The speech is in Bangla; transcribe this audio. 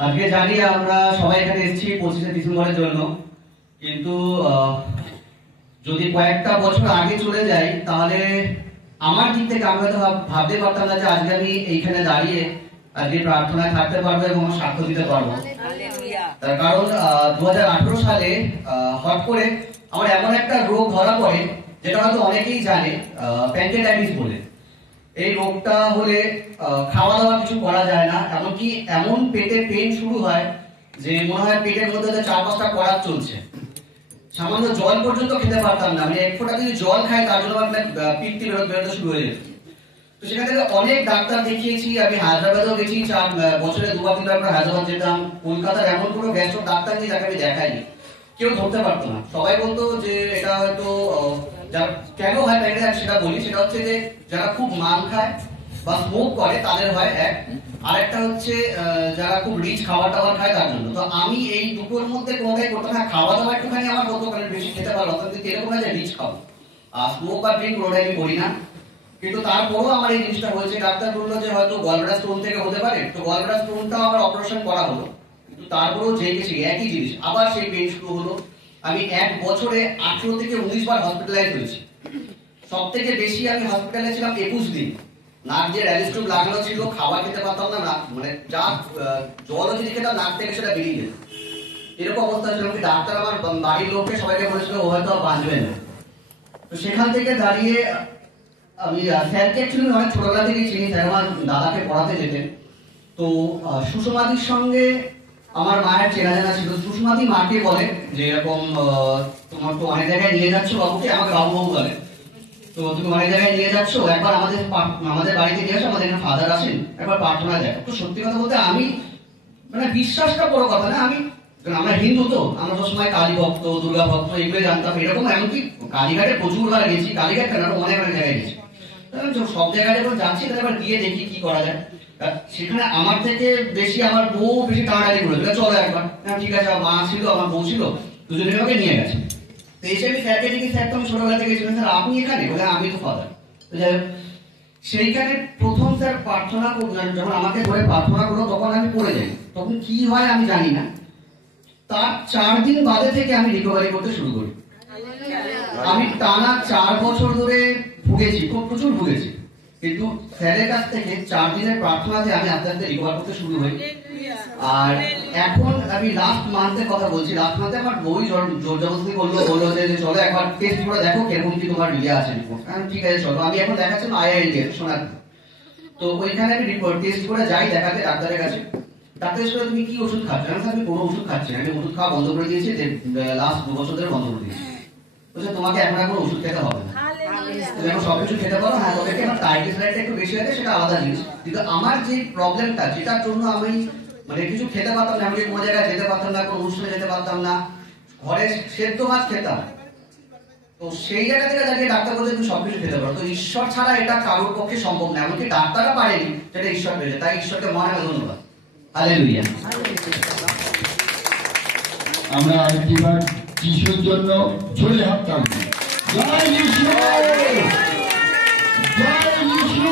আজকে জানি আমরা সবাই এখানে এসেছি 25শে ডিসেম্বরের জন্য, কিন্তু যদি কয়েকটা বছর আগে চলে যাই তাহলে আমার দিক থেকে আমি হয়তো ভাবতে পারতাম না যে আজকে আমি এইখানে দাঁড়িয়ে আজকে প্রার্থনায় থাকতে পারবো এবং সাক্ষ্য দিতে পারবো। তার কারণ 2018 সালে হট করে আমার এমন একটা রোগ ধরা পড়ে, যেটা হয়তো অনেকেই জানে, প্যানক্রিয়াটাইটিস বলে। এই রোগটা হলে খাওয়া দাওয়া কিছু করা যায় না, এমনকি এমন পেটে পেন শুরু হয় যে মনে হয় পেটের মধ্যে 4-5টা করাত চলছে। সামান্য জল পর্যন্ত খেতে পারতাম না, মানে এক ফোঁটা যদি জল খাই তার জন্য আপনার পিত্তি বেরোতে শুরু হয়ে যেত। তো সেখান থেকে অনেক ডাক্তার দেখিয়েছি, আমি হায়দ্রাবাদেও গেছি, 4 বছরে 2-3 বার হায়দ্রাবাদ যেতাম। কলকাতার এমন কোনো ব্যস্ত ডাক্তার নেই যাকে আমি দেখাইনি, কেউ ধরতে পারতো না। সবাই বলতো যে এটা হয়তো কেন হয় প্যানক্রিয়াস, সেটা বলি। সেটা হচ্ছে যে যারা খুব মাল খায় বা স্মোক করে তাদের হয় এক, আর একটা হচ্ছে যারা খুব রিচ খাবার টাবার খায় তার জন্য। তো আমি এই দুটোর মধ্যে কোনটাই করতাম না। খাওয়া দাওয়া একটুখানি আমার হতো, কারণ বেশি খেতে পারলাম, কিন্তু এরকম না যে রিচ খাবো। আর স্মোক বা ড্রিঙ্ক কোনটাই আমি করি না। কিন্তু তারপরও আমার এই জিনিসটা হয়েছে। ডাক্তার বললো যে হয়তো গলব্লাডার স্টোন থেকে হতে পারে। তো গলব্লাডার স্টোনটাও আমার অপারেশন করা হলো, কিন্তু তারপরেও যেই গেছি একই জিনিস, আবার সেই পেন শুরু হলো। আমি 1 বছরে 18 থেকে 19 বার হসপিটালাইজ হয়েছি। সব থেকে বেশি আমি হসপিটালে ছিলাম 21 দিন। নাক দিয়ে র্যালিস্টুম লাগানো ছিল, খাবার খেতে পারতাম না, মানে যা জলও যদি খেতাম নাক থেকে সেটা বেরিয়ে যেত, এরকম অবস্থা ছিল। ডাক্তার আমার বাড়ির লোককে সবাইকে বলেছিল ও হয়তো বাঁচবে না। তো সেখান থেকে দাঁড়িয়ে আমি স্যারকে অ্যাকচুয়ালি অনেক ছোটবেলা থেকেই চিনি, স্যার আমার দাদাকে পড়াতে যেতেন। তো সুষমাদির সঙ্গে আমার মায়ের চেনা জানা ছিল। সুষমাদি মাকে বলে যে এরকম তোমার তো অনেক জায়গায় নিয়ে যাচ্ছ বাবুকে, আমাকে বাবু বাবু বলে, তো তুমি অনেক জায়গায় নিয়ে যাচ্ছ, একবার আমাদের বাড়িতে নিয়ে আসো, আমাদের এখানে ফাদার আছেন, একবার প্রার্থনা দেখো। তো সত্যি কথা বলতে আমি মানে বিশ্বাসটা বড় কথা না, আমরা হিন্দু, তো আমরা সবসময় কালী ভক্ত, দুর্গা ভক্ত এগুলো জানতাম। এরকম এমনকি কালীঘাটে প্রচুর বার গেছি, কালীঘাট কেন অনেক অনেক জায়গায় গেছি। সব জায়গায় যখন যাচ্ছি তাহলে এবার গিয়ে দেখি কি করা যায়। সেখানে আমার থেকে বেশি আমার বউ বেশি টানাটানি করেছিল, চলো একবার। ঠিক আছে, মা ছিল, আমার বউ ছিল, দুজনে আমাকে নিয়ে গেছে। তো এসে আমি স্যারকে দেখি, স্যার তো আমি ছোটবেলা থেকে ছিলেন, স্যার আপনি এখানে? বলে আমি তো ফাদার। তো যাই হোক, সেইখানে প্রথম স্যার প্রার্থনা করলেন, যখন আমাকে ধরে প্রার্থনা করলো তখন আমি পড়ে যাই। তখন কি হয় আমি জানি না, তার 4 দিন বাদে থেকে আমি রিকভারি করতে শুরু করি। আমি টানা 4 বছর ধরে ভুগেছি, খুব প্রচুর ভুগেছি, কিন্তু স্যারের কাছ থেকে 4 দিনের প্রার্থনাতে আমি আস্তে আস্তে রিকভার করতে শুরু হই। আর এখন আমি লাস্ট মান্থের কথা বলছি, লাস্ট মান্থে আমার বই জোর জবরদস্তি বললো যে চলো একবার টেস্ট করে দেখো কিরকম কি তোমার ইয়ে আছে রিপোর্ট। ঠিক আছে চলো। আমি এখন দেখাচ্ছিলাম IIL সোনার। তো ওইখানে আমি রিপোর্ট টেস্ট করে যাই দেখাতে ডাক্তারের কাছে। ডাক্তার বলে তুমি কি ওষুধ খাচ্ছ? আমি কোনো ওষুধ খাচ্ছি না, আমি ওষুধ খাওয়া বন্ধ করে দিয়েছি, লাস্ট 2 বছর ধরে বন্ধ করে দিয়েছি। বলছে তোমাকে এখন আর কোনো ওষুধ খেতে হবে না, তুমি এখন সবকিছু খেতে পারো। হ্যাঁ, তবে কি আমার ট্রাইগ্লিসারাইডটা একটু বেশি আছে, সেটা আলাদা জিনিস। কিন্তু আমার যে প্রবলেমটা, যেটার জন্য আমি মানে কিছু খেতে পারতাম না, আমি কোনো জায়গায় যেতে পারতাম না, কোনো অনুষ্ঠানে যেতে পারতাম না, ঘরে সেদ্ধ মাছ খেতাম, তো সেই জায়গা থেকে দাঁড়িয়ে ডাক্তার বলছে তুমি সবকিছু খেতে পারো। তো ঈশ্বর ছাড়া এটা কারোর পক্ষে সম্ভব না, এমনকি ডাক্তাররা পারেনি, সেটা ঈশ্বর পেয়েছে। তাই ঈশ্বরকে মনে ধন্যবাদ। হালেলুয়া। আমরা আরেকটিবার যিশুর জন্য জোরে হাত তালি। জয় যিশু, জয় যিশু।